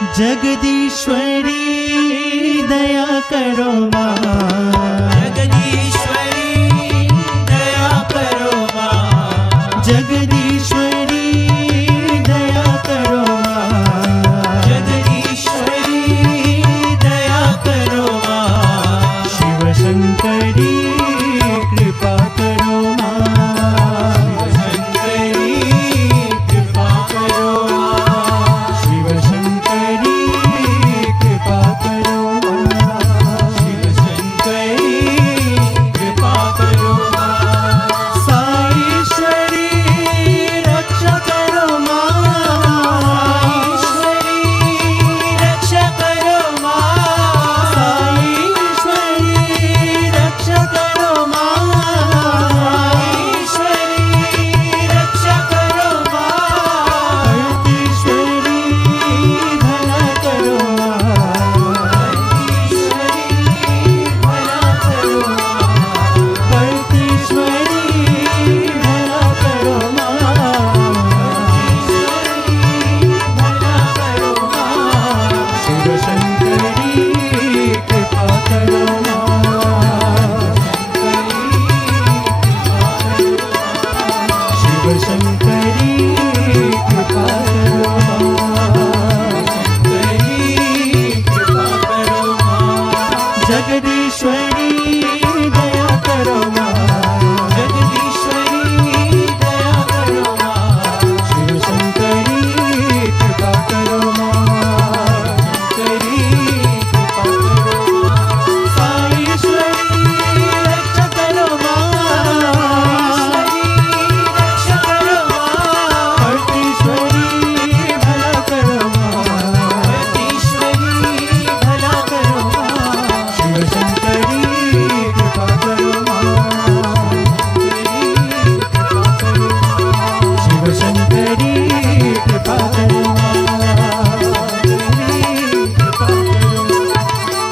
जगदीश्वरी दया करो माँ, जगदीश्वरी दया करो माँ, जगदीश्वरी दया करो माँ, जगदीश्वरी दया करो माँ, शिव शंकरी कृपा करो माँ, शंकरी कृपा करो माँ, शिव शंकरी कृपा करो माँ, शिव शंकरी कृपा करो माँ, साईश्वरी रक्षा करो माँ, ईश्वरी रक्षा करो माँ, साईश्वरी रक्षा करो माँ, ईश्वरी रक्षा करो माँ, अतीश्वरी भला करो माँ, ईश्वरी भला करो माँ, अतीश्वरी भला करो माँ, भला करो माँ, शिव शंकरी कृपा करो माँ, शिव शंकरी कृपा करो माँ, जगदीश्वरी दया करो माँ, शिव शंकरी कृपा करो माँ, साईश्वरी रक्षा करो माँ, अतीश्वरी भला करो माँ, शिव शंकरी कृपा करो माँ, शिव शंकरी कृपा करो माँ,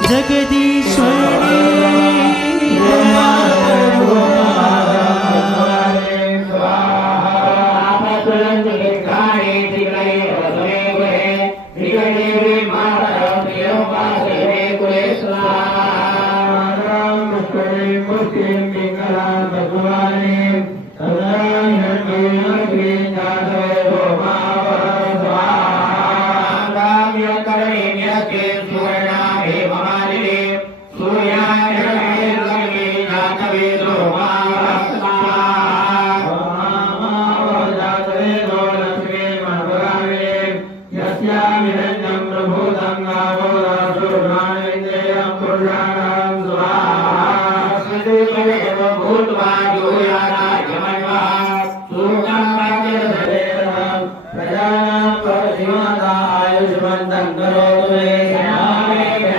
जगदीश्वरी दया करो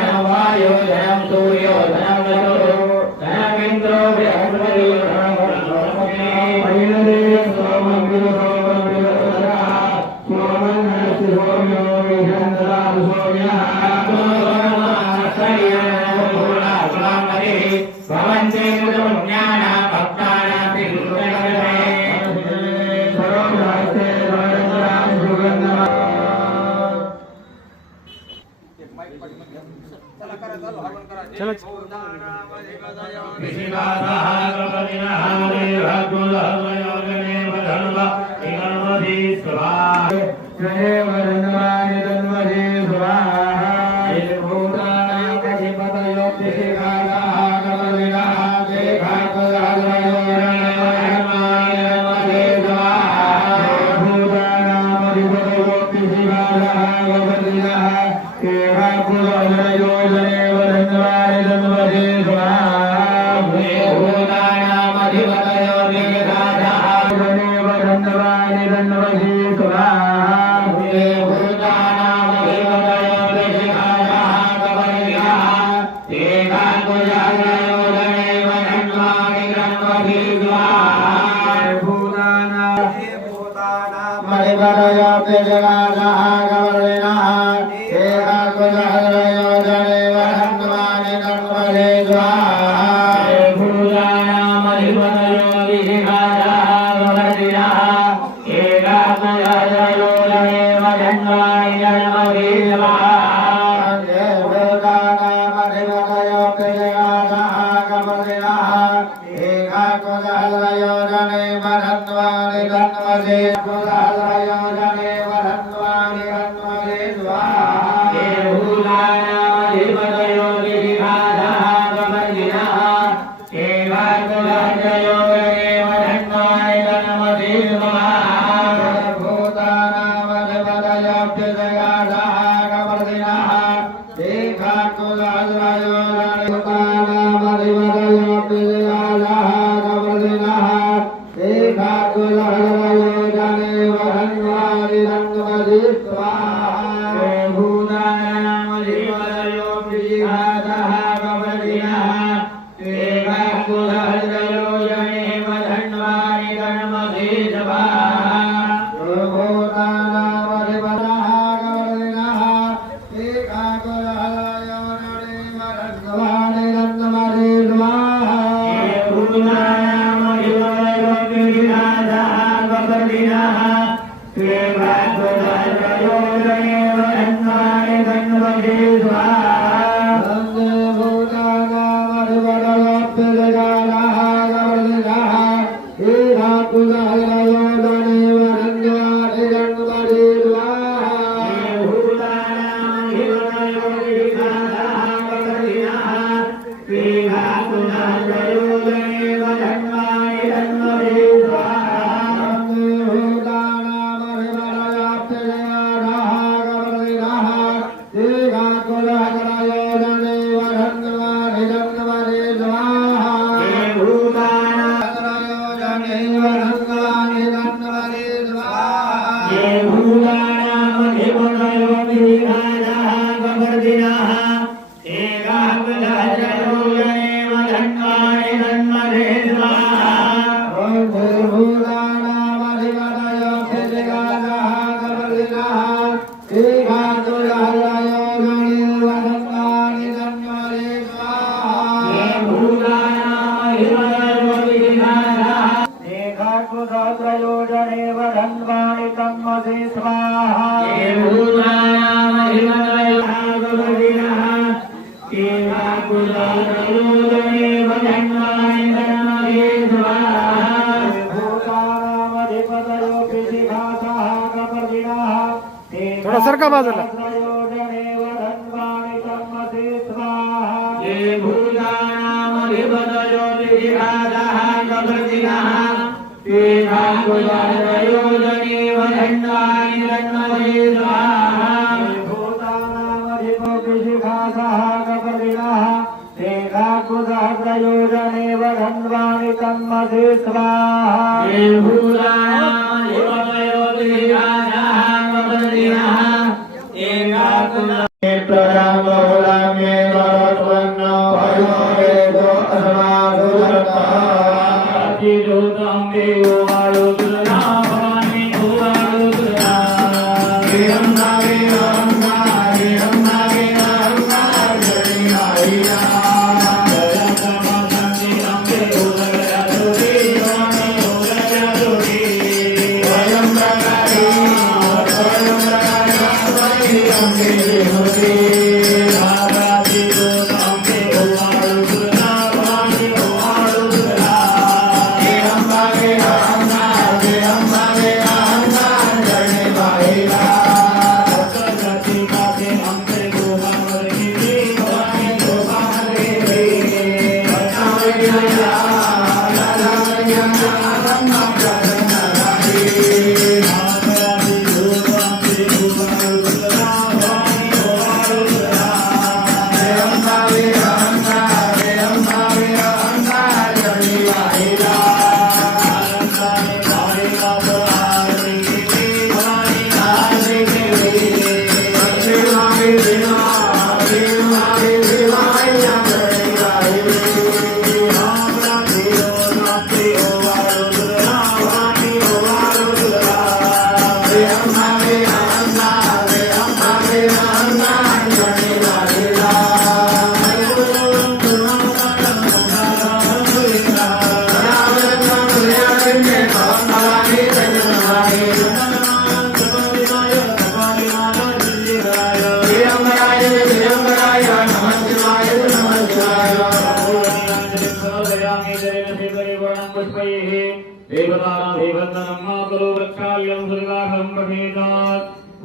Bye. थोडा सरका बाजूला.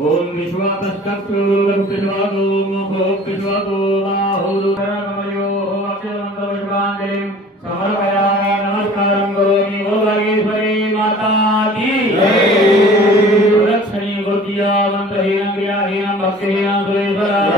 ओम विश्वातश्चक्षुर्विश्वातो मोक्षो आहुरुकरमयो अक्षरमंगलपुष्पांजलिं समर्पयामि नमस्कारं करोमि। भुवनेश्वरी माता की जय। रक्षणी ज्योतियावन्तहीनं क्रियाहीनं भक्तिहीनं सुरेश्वरा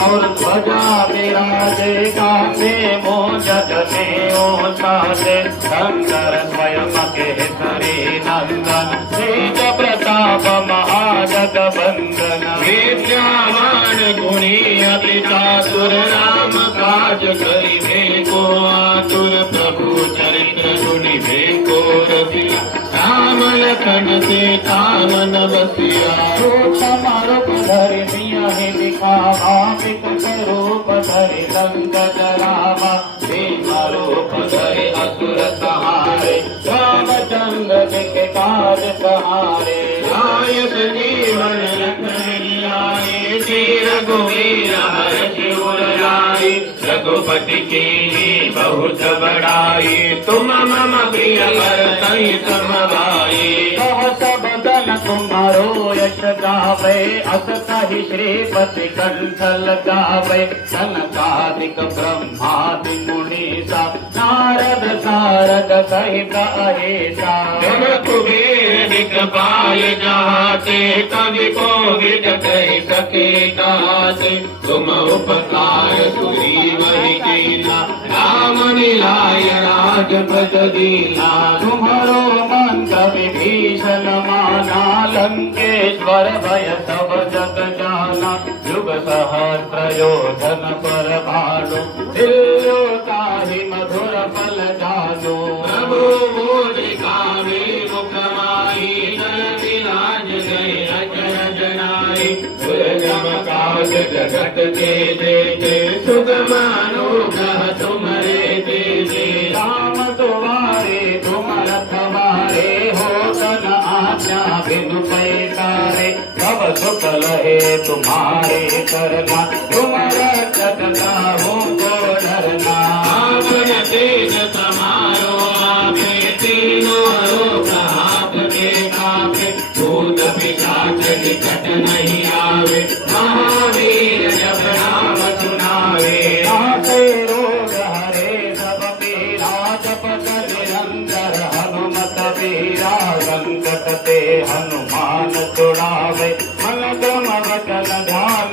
और ध्वजा विराजे कांधे मोजत में ओछाते शंकर स्वयं केसरी नंदन तेज प्रताप महाजग बंदन विद्यावान गुणी अति चातुर राम काज करिबे को आतुर प्रभु चरित्र सुनिबे को रसिया राम लखन सीता मन बसिया मारो धरि मिया हे दिखावा रूप धरि लंक जरावा भीमा रूप धरि असुर सहारे रामचंद्र के काज सहारे नायक जीवन लाए वीर रघुवीर हर्षि उर लाए रघुपति की बहुत बड़ाई तुम मम प्रिय भरतहि समभाई सब दन तुम्हारो यश गावे अस कहि श्रीपति कंठ लगावे सनकादिक ब्रह्मादि मुनीसा नारद सारद सहित अहेसा जब कुबेर दिखपाल जाते कवि कोविद कहि सके ताते तुम उपकार सुग्रीवहि कीना राम मिलाय राजपद दीना तुम्हारो मन कवि भीषण माना लंकेश्वर भय सब जग जाना युग सहस्र योधन पर भानु दिल्यो ताहि मधुर फल जानो प्रभु मोदिका मुख माही जल विराज गए अजर जनाई दुर्गम काज जगत के देखे सुगम अनुग्रह तुम्हारे देखे राम तुम्हारे तुम रखवारे हो कन आज्ञा बिनु पैसारे सब सुख लहे तुम्हारे करना तुम रक्षक हो को डरना आपन तेज समारो आपे तीनों लोक आपके कापे भूत पिशाच निकट नहीं आवे महावीर जब नाम सुनावे आते रोग हरे सब पीरा जपत निरंतर हनुमत वीरा संकट ते हनुमान छुड़ावे मन क्रम वचन ध्यान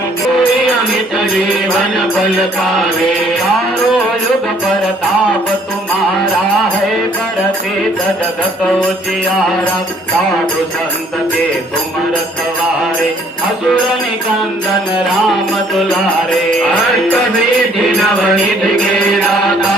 अमित जीवन फल पावे चारो युग परताप तुम्हारा है बरसे जगत उजियारा साधु संत के तुम रखवारे असुर निकंदन राम दुलारे अष्ट सिद्धि नवनिधि के दाता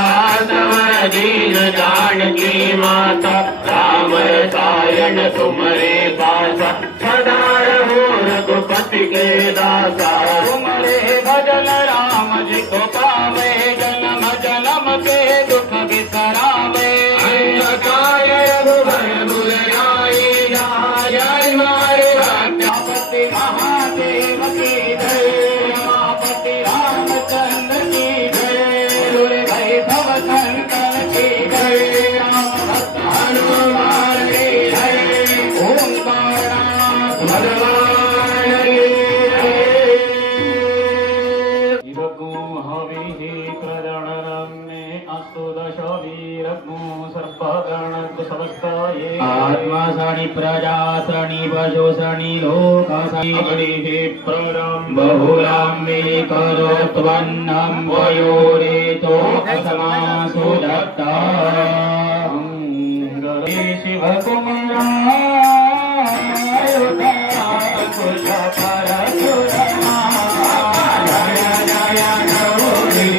सवर दीन जानकी माता राम रसायन तुम्हारे पासा सदा रहो रघुपति के दासा तुम्हारे भजन राम जी को पावे जन्म जन्म के दुख बिसरावे अंधकार रघुबर बुराई जय मारे रामपति महादेव की जय रमापति रामचंद्र की जय भाई भव शंकर की जय राम भक्त हनुमान की जय ओंकारनाथ भगवान की जय इदगो हविः प्रजनरन्ने अस्तु दश वीरगो सर्वगण समस्ताये आत्मा सणि प्रजा सणि पशु सणि लोक सणि प्रजं बहुलां मे करोत्वन्नं वयोरेतो असमासु दत्ता शिवकुमाराय कुश परशुरमा जय जय गौरी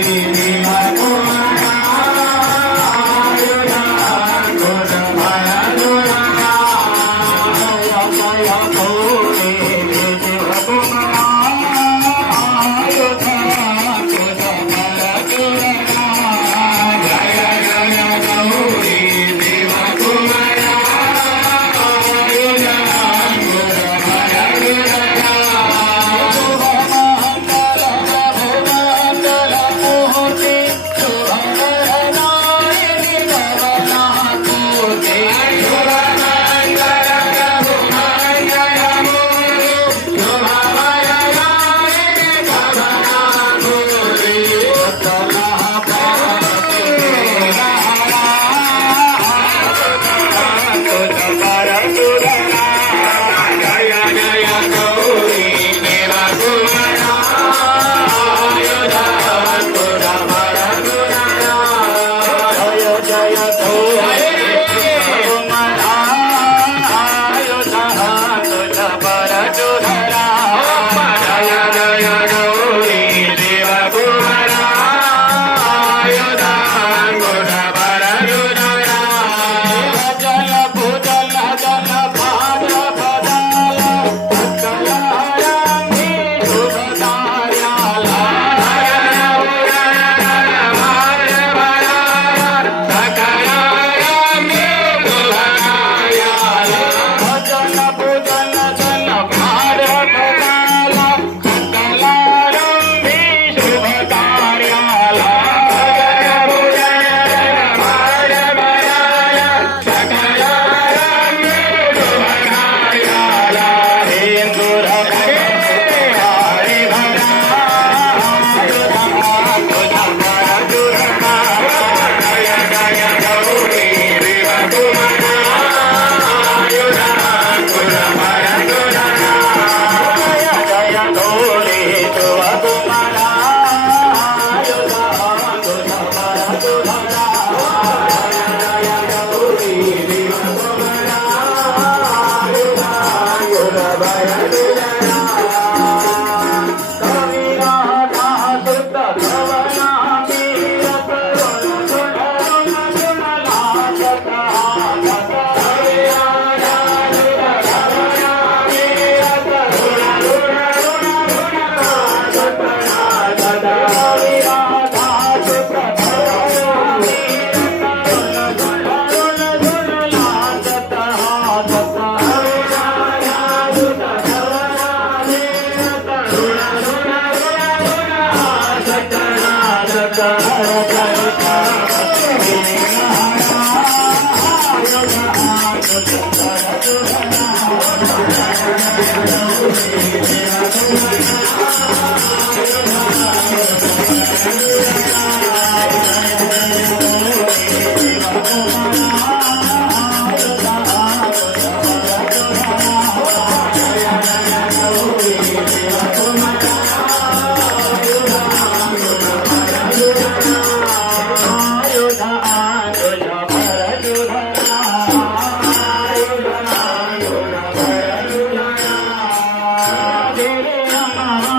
Rama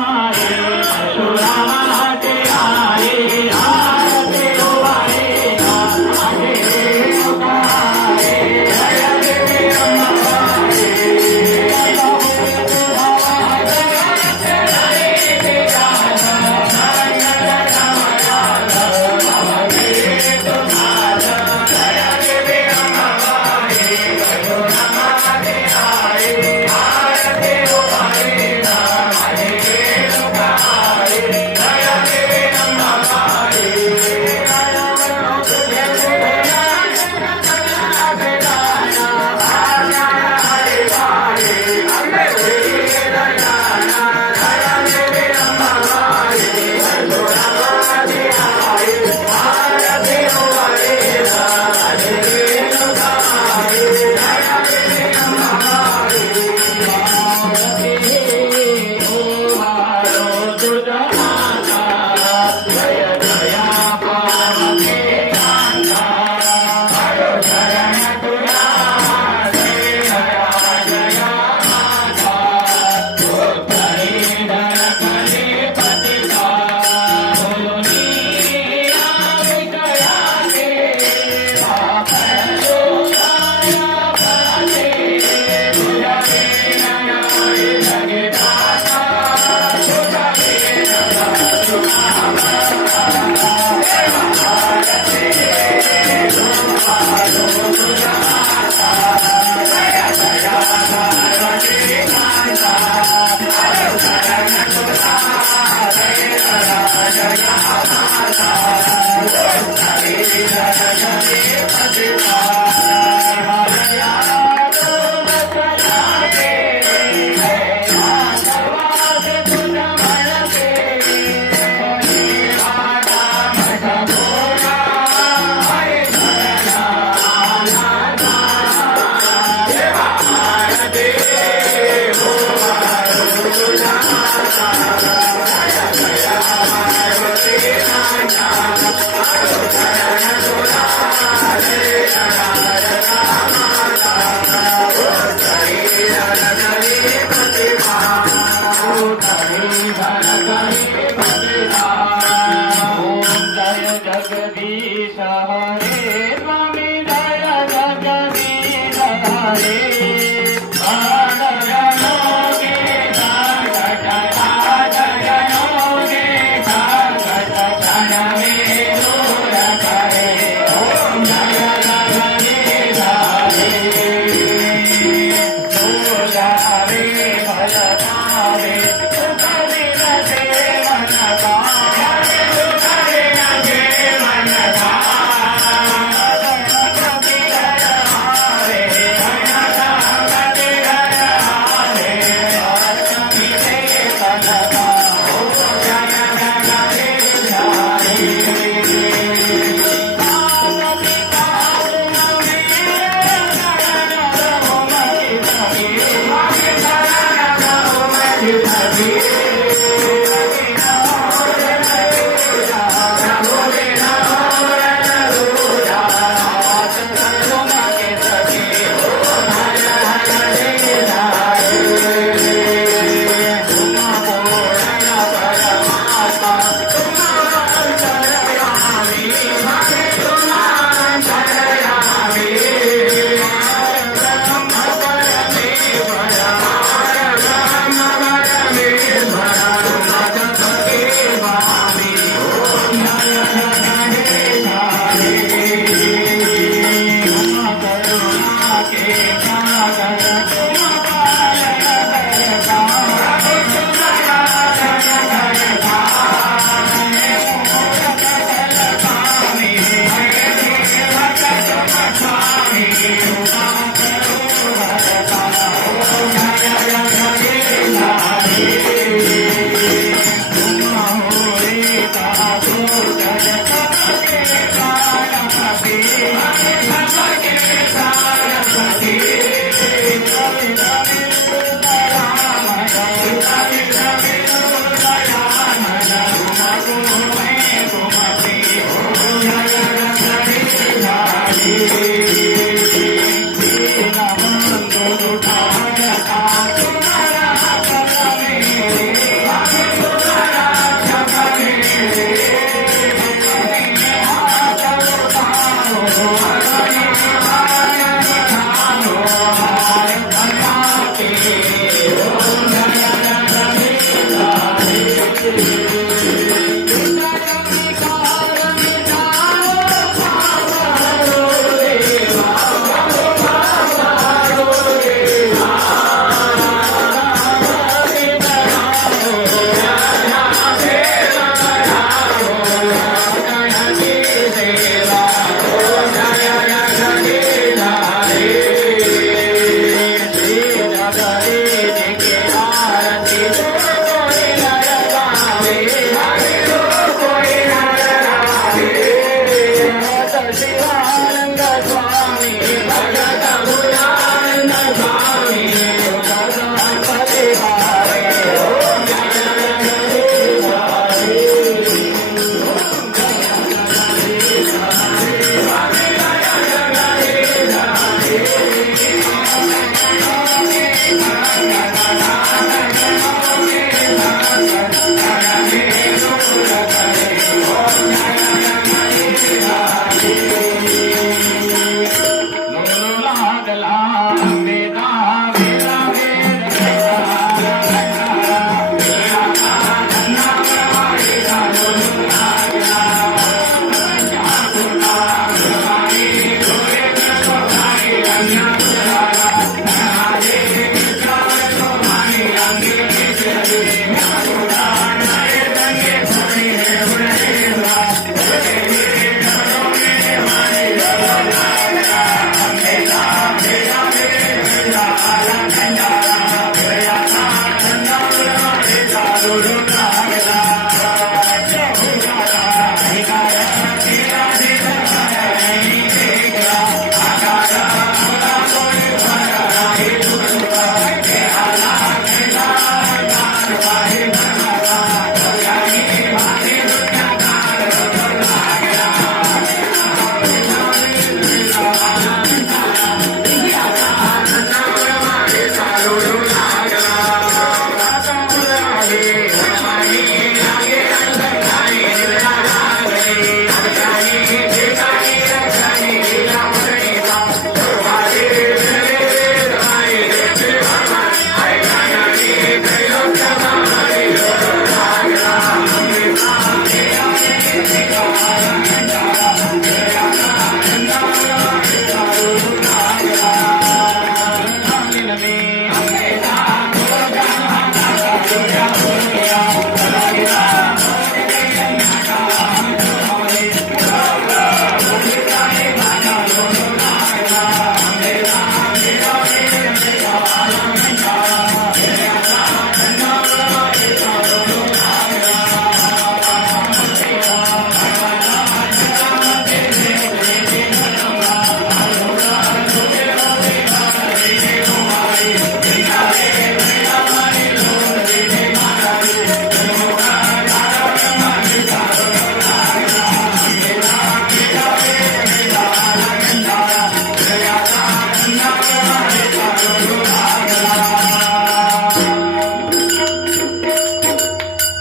Hare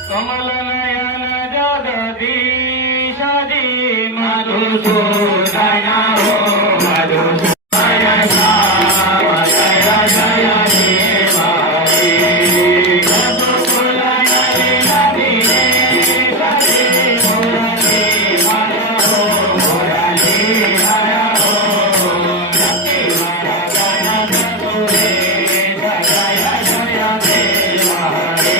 कमलनयन जगदीशादी मधुसूदन हो मधुसूदन श्याम जय जय देवारी मधुसूदन नदी नदी मुरली हर हो मुरली हर हो जति मरगन मधुरे जय जय देवारी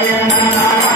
नारायण नारायण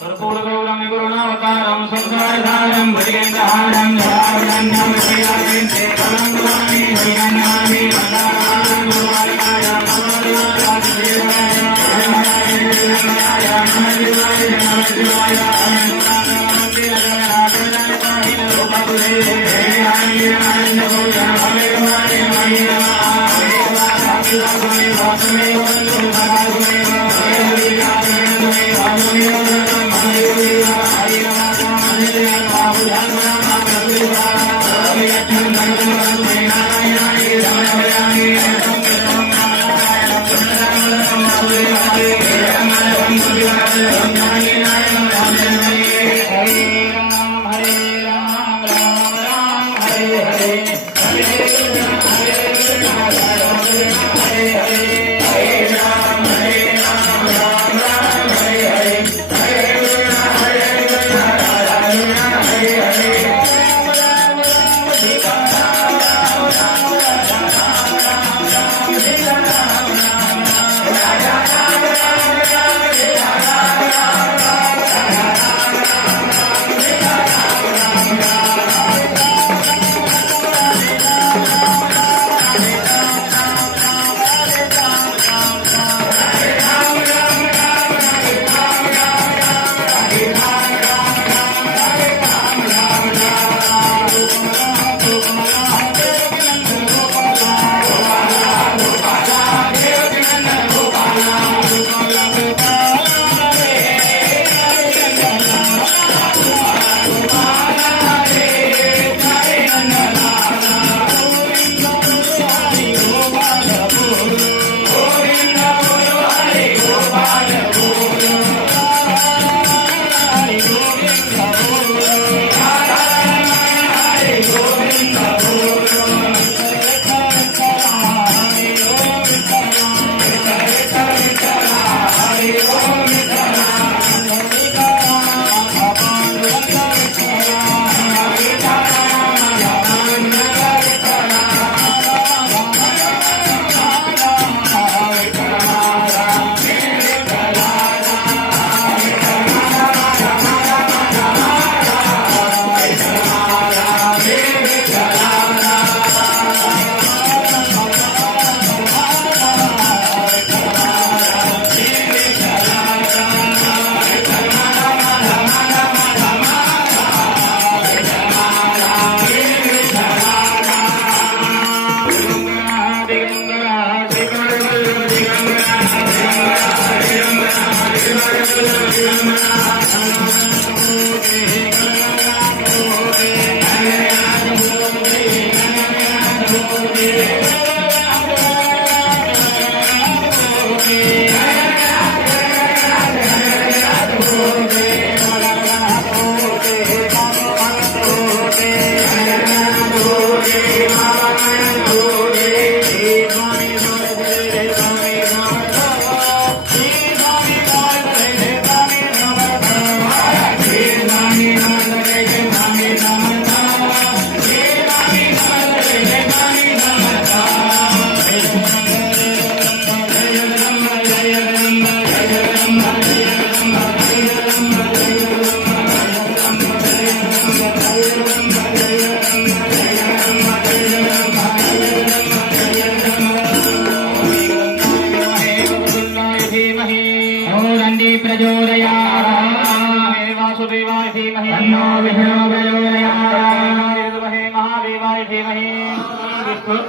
कर्पूरगौरं गुरुणावतारं संसारधारं भुजगेन्द्रहारं जरावदन्नं श्रीराजेन्द्रे कलङ्गवाणी श्रीरङ्गानि वन्दानां गुरुवारिकाय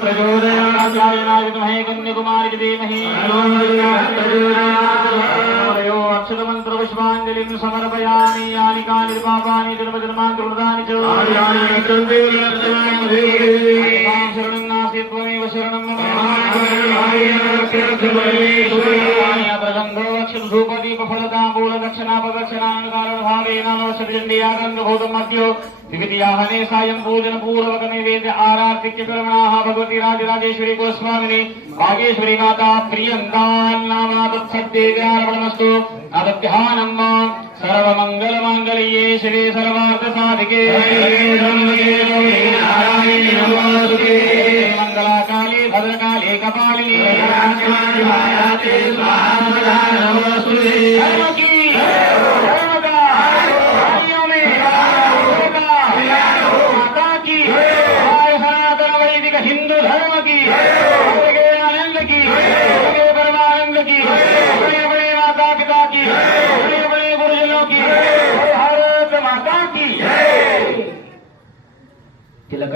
प्रचोदयाय कन्याकुमारी धीमहि अक्षतमंत्र पुष्पांजलिं समर्पयामि यानि कानि पापानि जन्मजन्मान्तरकृतानि च शरणं नास्ति त्वमेव शरणं मम प्रगन्धो अक्षतधूपदीपफलताम्बूलदक्षिणापदक्षिणानुकारणभावेन नवशतचण्डीयागन्धभूतमद्यो विविधियाहने सायं पूजन पूर्वक नैवेद्य आराधिक्य कर्मणाः भगवती राजराजेश्वरी गोस्वामिनी भागेश्वरी माता प्रियङ्कान्नामातत्सद्देव्यार्पणमस्तु अदभ्यानम् सर्वमङ्गलमाङ्गल्ये शिवे सर्वार्थसाधिके नारायणे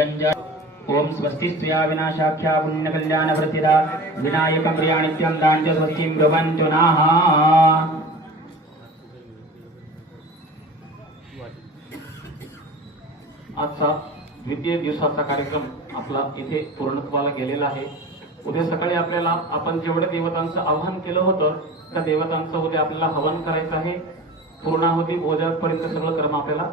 तिलकंजा ओम स्वस्ति स्त्रिया विनाशाख्या पुण्यकल्याणवर्तिदा विनायकं प्रिया नित्यं दाञ्च स्वस्तिं ब्रुवन्तु नः। आजचा द्वितीय दिवसाचा कार्यक्रम आपला इथे पूर्णत्वाला गेलेला आहे। उद्या सकाळी आपल्याला आपण जेवढ्या देवतांचं आवाहन केलं होतं त्या देवतांचं उद्या आपल्याला हवन करायचं आहे। पूर्णाहुती ओझ्यापर्यंत सगळं कर्म आपल्याला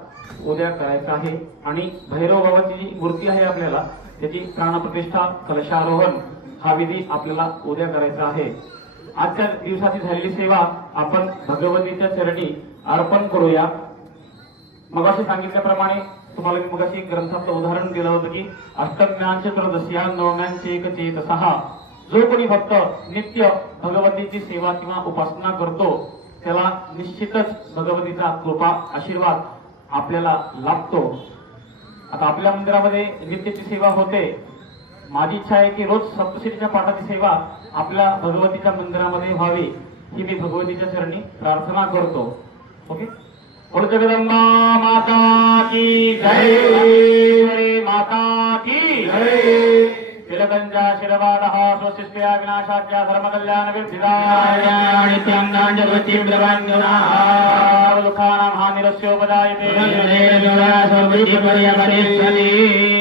उद्या करायचं आहे आणि भैरव बाबाची जी मूर्ती आहे आपल्याला त्याची प्राणप्रतिष्ठा कलशारोहण हा विधी आपल्याला उद्या करायचा आहे। आजच्या दिवसाची झालेली सेवा आपण भगवतीच्या चरणी अर्पण करूया। मगाशी सांगितल्याप्रमाणे तुम्हाला मी मगाशी ग्रंथाचं उदाहरण दिलं होतं की अष्टम्यांचे त्रयोदश्या नवम्यांचे एक चेतसहा जो कोणी भक्त नित्य भगवतीची सेवा किंवा उपासना करतो त्याला निश्चितच भगवतीचा कृपा आशीर्वाद आपल्याला लाभतो। आता आपल्या मंदिरामध्ये नित्यची सेवा होते। माझी इच्छा आहे की रोज सप्तशतीच्या पाठाची सेवा आपल्या भगवतीच्या मंदिरामध्ये व्हावी ही मी भगवतीच्या चरणी प्रार्थना करतो। ओके, बोलो जगदंबा माता की जय, माता की जय। तिलकंजा शिरवादः स्वस्तिस्त्रिया विनाशाख्या धर्मकल्याण विद्धिदाय नित्यं दाञ्च स्वस्तिं ब्रुवन्तु नः। दुःखानां हानिरस्योपजायते सर्वसिद्धिपर्यवतिष्ठति।